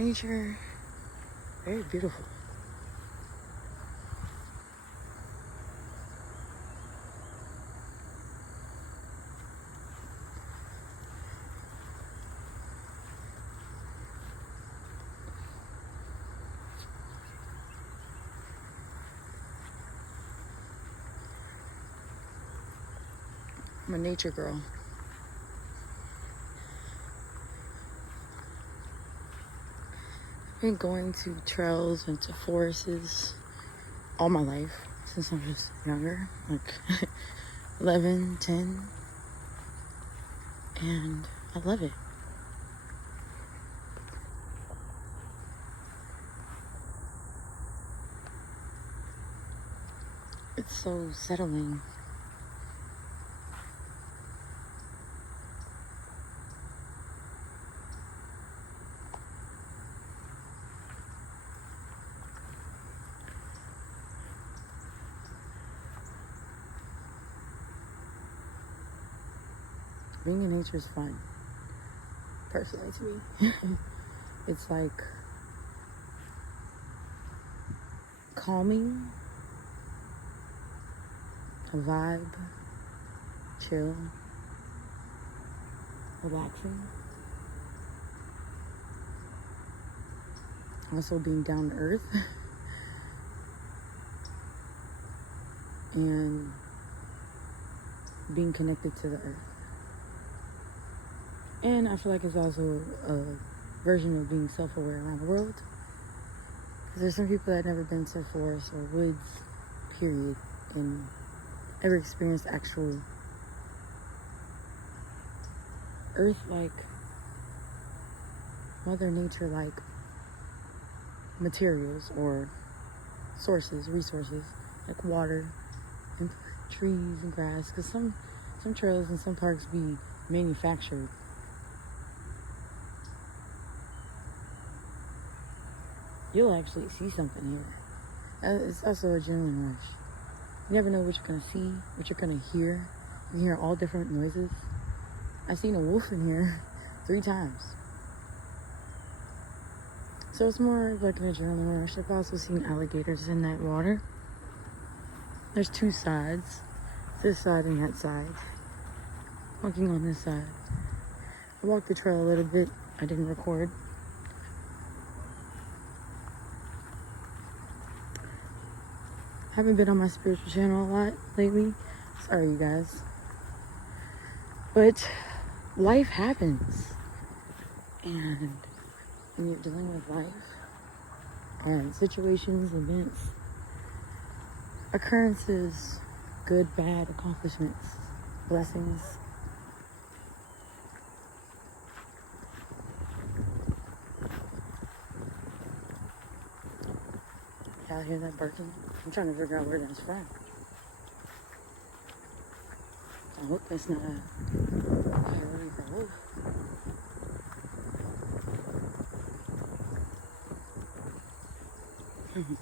nature, very beautiful. I'm a nature girl. I've been going to trails and to forests all my life since I was younger, like 11, 10, and I love it. It's so settling. Being in nature is fun, personally to me. It's like calming, a vibe, chill, relaxing. Also being down to earth and being connected to the earth. And I feel like it's also a version of being self-aware around the world. Because there's some people that have never been to forests or woods, period, and ever experienced actual earth-like, Mother Nature-like materials or sources, resources, like water and trees and grass. Because some trails and some parks be manufactured. You'll actually see something here. It's also a adrenaline rush. You never know what you're going to see, what you're going to hear. You hear all different noises. I've seen a wolf in here 3 times. So it's more like an adrenaline rush. I've also seen alligators in that water. There's 2 sides. This side and that side. Walking on this side. I walked the trail a little bit. I didn't record. Haven't been on my spiritual channel a lot lately. Sorry, you guys. But life happens. And when you're dealing with life, or situations, events, occurrences, good, bad, accomplishments, blessings, y'all hear that barking? I'm trying to figure out where that's from. I hope that's not a coyote or wolf. Alright,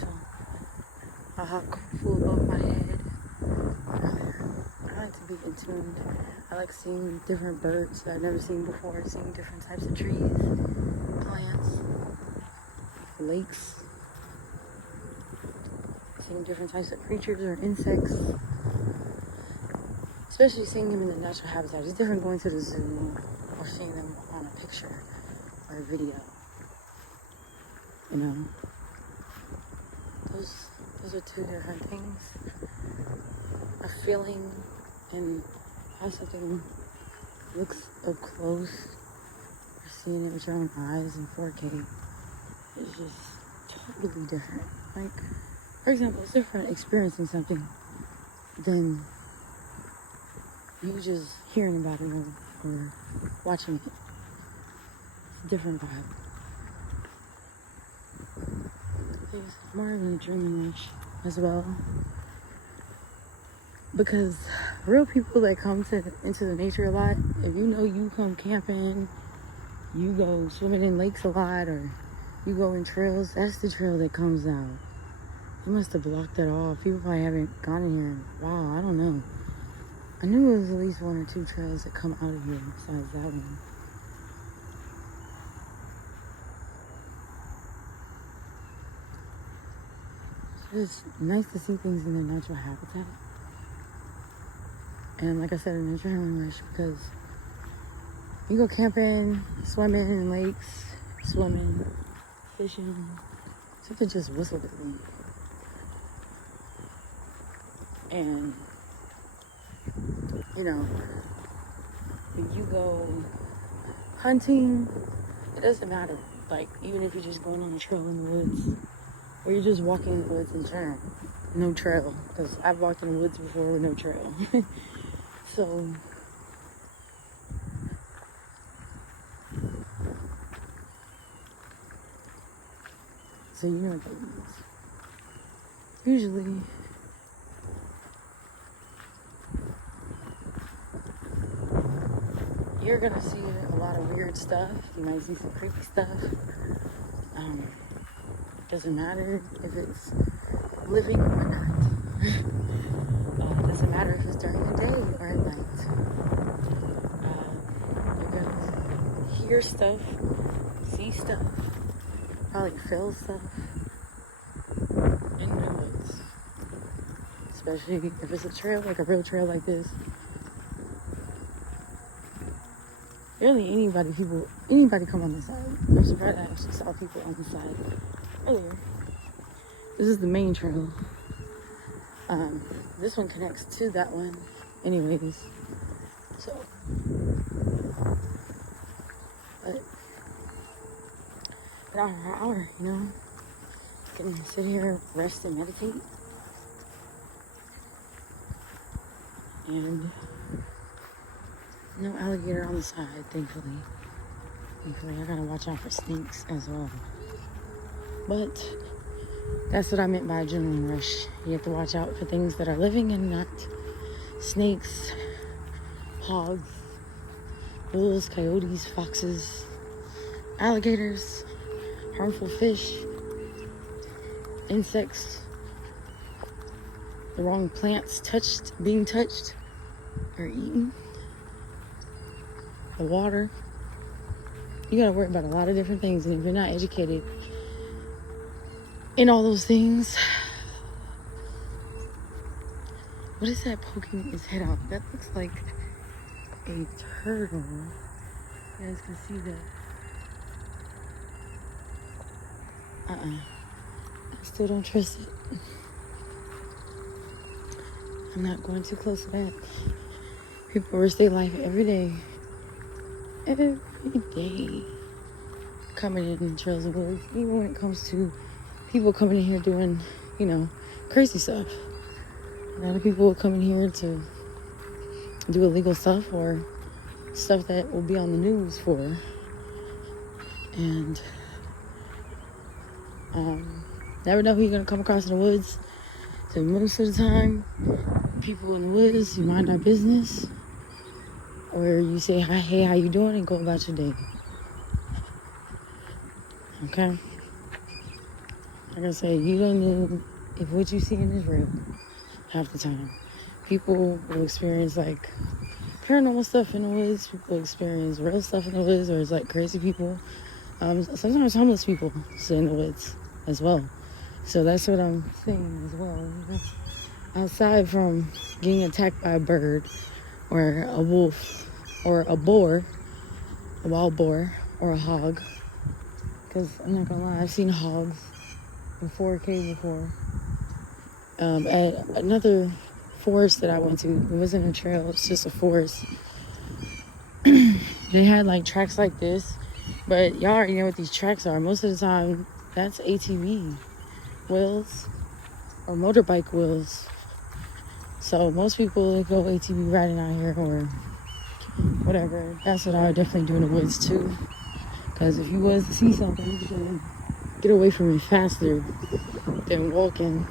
so a hawk flew above my head earlier. I like to be in tune. I like seeing different birds that I've never seen before, seeing different types of trees, plants, lakes, seeing different types of creatures or insects, especially seeing them in the natural habitat. It's different going to the zoo or seeing them on a picture or a video. You know, those are 2 different things. A feeling and how something looks up close, or seeing it with your own eyes in 4K is just totally different. Like, for example, it's different experiencing something than you just hearing about it or watching it. It's a different vibe. It's more of an adrenaline rush as well. Because real people that come into the nature a lot, if you know you come camping, you go swimming in lakes a lot, or you go in trails, that's the trail that comes out. You must have blocked that off. People probably haven't gone in here. Wow, I don't know. I knew it was at least 1 or 2 trails that come out of here besides that one. It's nice to see things in their natural habitat. And like I said, an adrenaline rush because you go camping, swimming in lakes, swimming, fishing, something just whistled at me. And, you know, when you go hunting, it doesn't matter. Like, even if you're just going on a trail in the woods, or you're just walking in the woods in general, no trail. Because I've walked in the woods before with no trail. So, you know what that means. Usually, you're gonna see a lot of weird stuff. You might see some creepy stuff. Doesn't matter if it's living or not. Doesn't matter if it's during the day or at night. You're gonna hear stuff, see stuff, probably feel stuff in the woods. Especially if it's a trail, like a real trail like this. Barely anybody come on this side. I'm surprised I actually saw people on the side earlier. This is the main trail. This one connects to that one anyways. So, but an hour, you know, can sit here, rest and meditate. And no alligator on the side, thankfully. I gotta watch out for snakes as well. But that's what I meant by adrenaline rush. You have to watch out for things that are living and not snakes, hogs, wolves, coyotes, foxes, alligators, harmful fish, insects, the wrong plants being touched or eaten, the water. You gotta worry about a lot of different things, and if you're not educated in all those things, what is that poking his head out? That looks like a turtle. You guys can see that. I still don't trust it. I'm not going too close to that. People risk their life every day. Every day. Coming in trails and woods. Even when it comes to people coming in here doing, crazy stuff. A lot of people will come in here to do illegal stuff or stuff that will be on the news for. And never know who you're going to come across in the woods. So most of the time, people in the woods, you mind our business. Or you say, hi, hey, how you doing? And go about your day. Okay? Like I say, you don't know if what you see is real half the time. People will experience like paranormal stuff in the woods. People experience real stuff in the woods, or it's like crazy people. Sometimes homeless people sit in the woods as well. So that's what I'm saying as well. Aside from getting attacked by a bird or a wolf or a boar, a wild boar or a hog, because I'm not gonna lie, I've seen hogs in 4K before. At another forest that I went to, it wasn't a trail, it's just a forest. They had like tracks like this, but y'all already know what these tracks are. Most of the time, that's ATV wheels or motorbike wheels. So most people go ATV riding out here or whatever. That's what I would definitely do in the woods too. Because if you was to see something, you can get away from it faster than walking.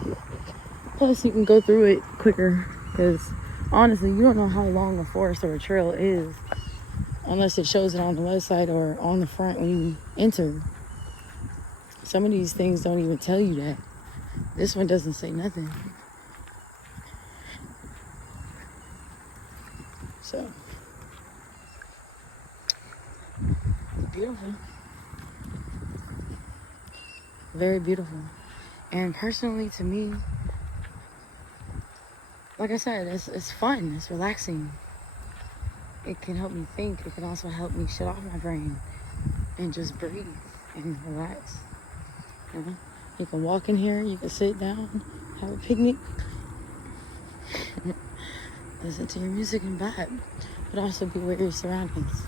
Plus, you can go through it quicker. Because honestly, you don't know how long a forest or a trail is unless it shows it on the website or on the front when you enter. Some of these things don't even tell you that. This one doesn't say nothing. So, beautiful. Very beautiful. And personally, to me, like I said, it's fun, it's relaxing. It can help me think. It can also help me shut off my brain and just breathe and relax. You know, you can walk in here, you can sit down, have a picnic, listen to your music and vibe, but also be aware of your surroundings.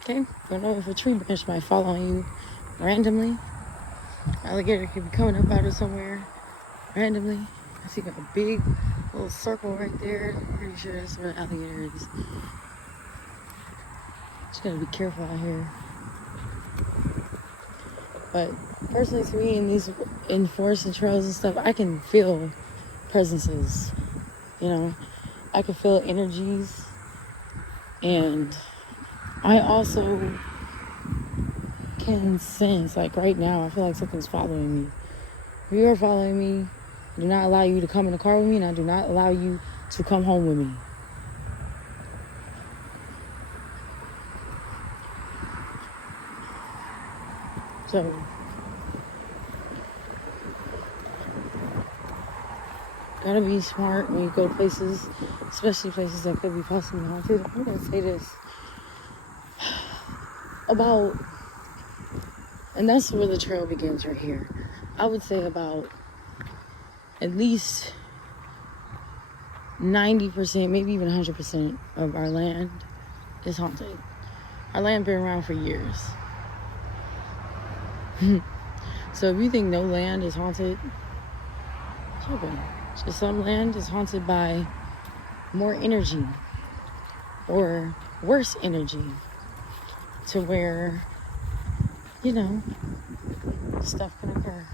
Okay? You don't know if a tree branch might fall on you randomly. Alligator could be coming up out of somewhere randomly. I see got a big little circle right there. Pretty sure that's where the alligator is. Just gotta be careful out here. But personally, to me, in forests and trails and stuff, I can feel presences. You know, I can feel energies, and I also can sense, like right now, I feel like something's following me. If you are following me, I do not allow you to come in the car with me, and I do not allow you to come home with me. So, gotta be smart when you go places, especially places that could be possibly haunted. I'm gonna say this about, and that's where the trail begins right here. I would say about at least 90%, maybe even 100% of our land is haunted. Our land been around for years. So if you think no land is haunted, joking. Just some land is haunted by more energy or worse energy, to where, you know, stuff can occur.